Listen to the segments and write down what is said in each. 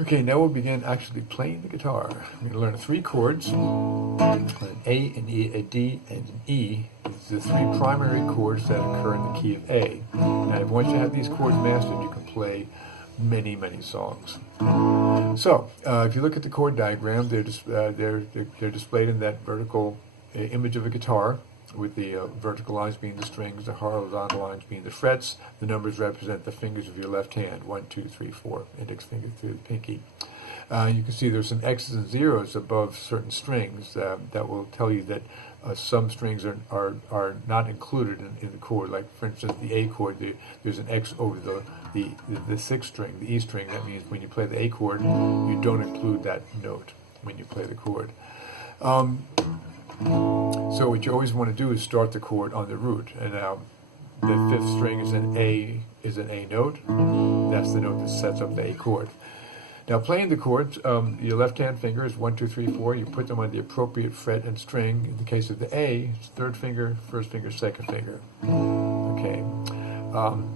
Okay, now we'll begin actually playing the guitar. We're going to learn three chords, an A, an E, a D, and an E. These are the three primary chords that occur in the key of A. Now, once you have these chords mastered, you can play many, many songs. So, if you look at the chord diagram, they're displayed in that vertical image of a guitar, with the vertical lines being the strings, the horizontal lines being the frets. The numbers represent the fingers of your left hand, 1, 2, 3, 4, index finger through the pinky. You can see there's some X's and zeros above certain strings that will tell you that some strings are not included in the chord. Like, for instance, the A chord, there's an X over the sixth string, the E string. That means when you play the A chord, you don't include that note when you play the chord. So what you always want to do is start the chord on the root. And now the fifth string is an A note. That's the note that sets up the A chord. Now, playing the chords, your left-hand finger is 1, 2, 3, 4. You put them on the appropriate fret and string. In the case of the A, it's third finger, first finger, second finger. Okay.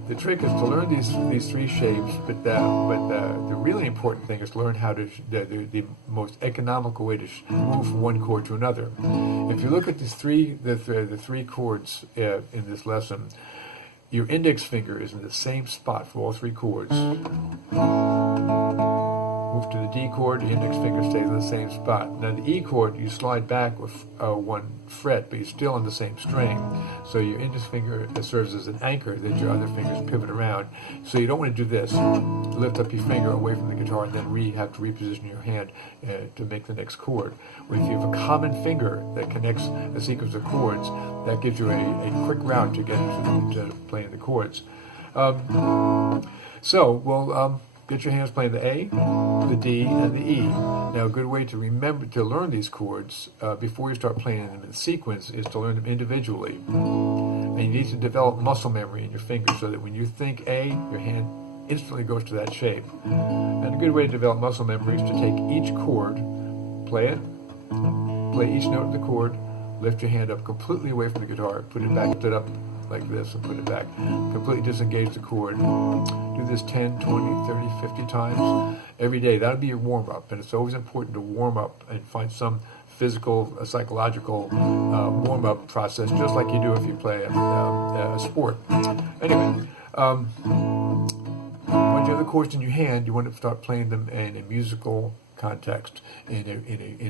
The trick is to learn these three shapes, but the really important thing is to learn how to the most economical way to move from one chord to another. If you look at these the three chords in this lesson, your index finger is in the same spot for all three chords. Move to the D chord, the index finger stays in the same spot. Now the E chord, you slide back with one fret, but you're still on the same string. So your index finger serves as an anchor that your other fingers pivot around. So you don't want to do this. Lift up your finger away from the guitar and then have to reposition your hand to make the next chord. If you have a common finger that connects a sequence of chords, that gives you a quick route to get into playing the chords. Get your hands playing the A, the D, and the E. Now, a good way to remember to learn these chords before you start playing them in sequence is to learn them individually. And you need to develop muscle memory in your fingers so that when you think A, your hand instantly goes to that shape. And a good way to develop muscle memory is to take each chord, play each note of the chord, lift your hand up completely away from the guitar, put it back, lift it up like this and put it back. Completely disengage the chord. Do this 10, 20, 30, 50 times every day. That'll be your warm-up. And it's always important to warm up and find some physical, psychological warm-up process, just like you do if you play a sport. Anyway, once you have the chords in your hand, you want to start playing them in a musical context, in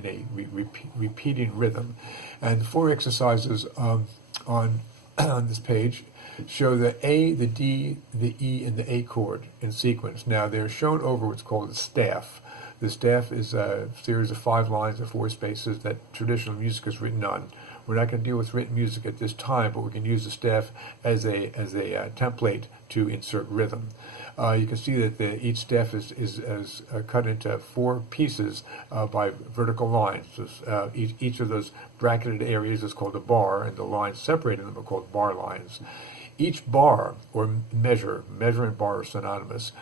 a repeating rhythm. And the four exercises on this page show the A, the D, the E, and the A chord in sequence. Now, they're shown over what's called a staff. The staff is a series of 5 lines of 4 spaces that traditional music is written on. We're not going to deal with written music at this time, but we can use the staff as a template to insert rhythm. You can see that each staff is cut into 4 pieces by vertical lines. So, each of those bracketed areas is called a bar, and the lines separating them are called bar lines. Each bar, or measure and bar are synonymous,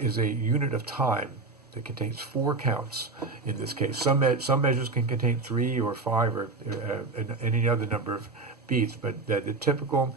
is a unit of time that contains 4 counts in this case. Some measures can contain 3 or 5 or any other number of beats, but the typical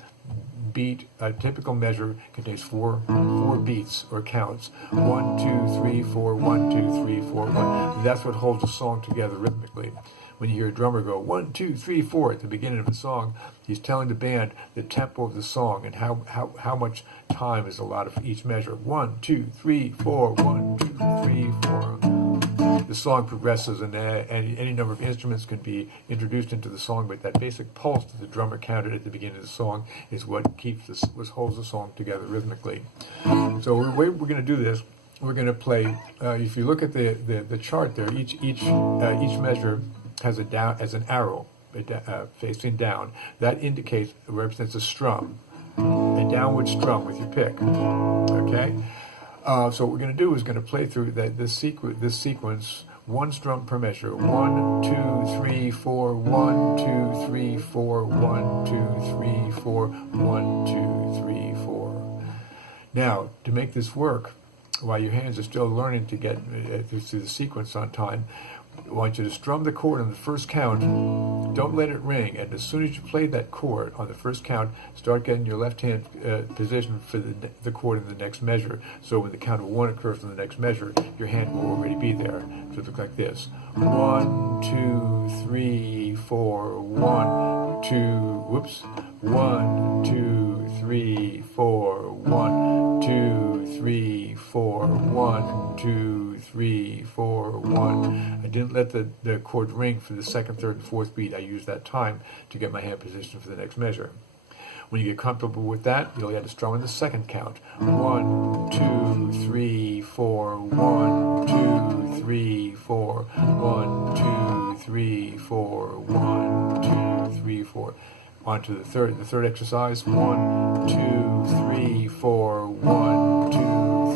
beat, a typical measure contains 4 beats or counts. 1, 2, 3, 4, 1, 2, 3, 4, 1. That's what holds a song together rhythmically. When you hear a drummer go 1, 2, 3, 4 at the beginning of the song, he's telling the band the tempo of the song and how much time is allotted for each measure. 1, 2, 3, 4, 1, 2, 3, 4. The song progresses, and any number of instruments can be introduced into the song, but that basic pulse that the drummer counted at the beginning of the song is what holds the song together rhythmically. So the way we're going to do this, we're going to play. If you look at the chart there, each measure has an arrow facing down. That represents a strum, a downward strum with your pick. Okay. So what we're going to do is going to play through this sequence, 1 strum per measure. 1, 2, 3, 4. 1, 2, 3, 4. 1, 2, 3, 4. 1, 2, 3, 4. Now, to make this work, while your hands are still learning to get through the sequence on time, I want you to strum the chord on the first count. Don't let it ring. And as soon as you play that chord on the first count, start getting your left hand position for the chord in the next measure. So when the count of 1 occurs in the next measure, your hand will already be there. So it looks like this. 1, 2, 3, 4, 1, 2, whoops. 1, 2, 3, 4, 1, 2, 3, 4, 1, 2, 3, 4, 1. I didn't let the chord ring for the second, third, and fourth beat. I used that time to get my hand positioned for the next measure. When you get comfortable with that, you'll add a strum in the second count. 1, 2, 3, 4, 1, 2, 3, 4, 1, 2, 3, 4, 1, 2, 3, 4. On to the third exercise. 1, 2, 3, 4, 1, 2,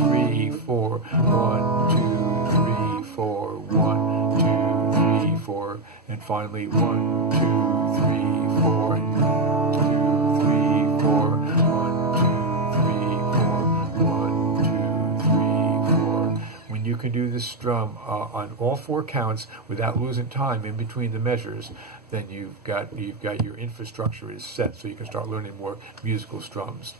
3, 4, 1, 2, 3, 4, 1, 2, 3, 4, and finally 1, 2, 3, 4, 2, 3, 4, 1, 2, 3, 4, 1, 2, 3, 4. When you can do this strum on all 4 counts without losing time in between the measures, then you've got your infrastructure is set, so you can start learning more musical strums.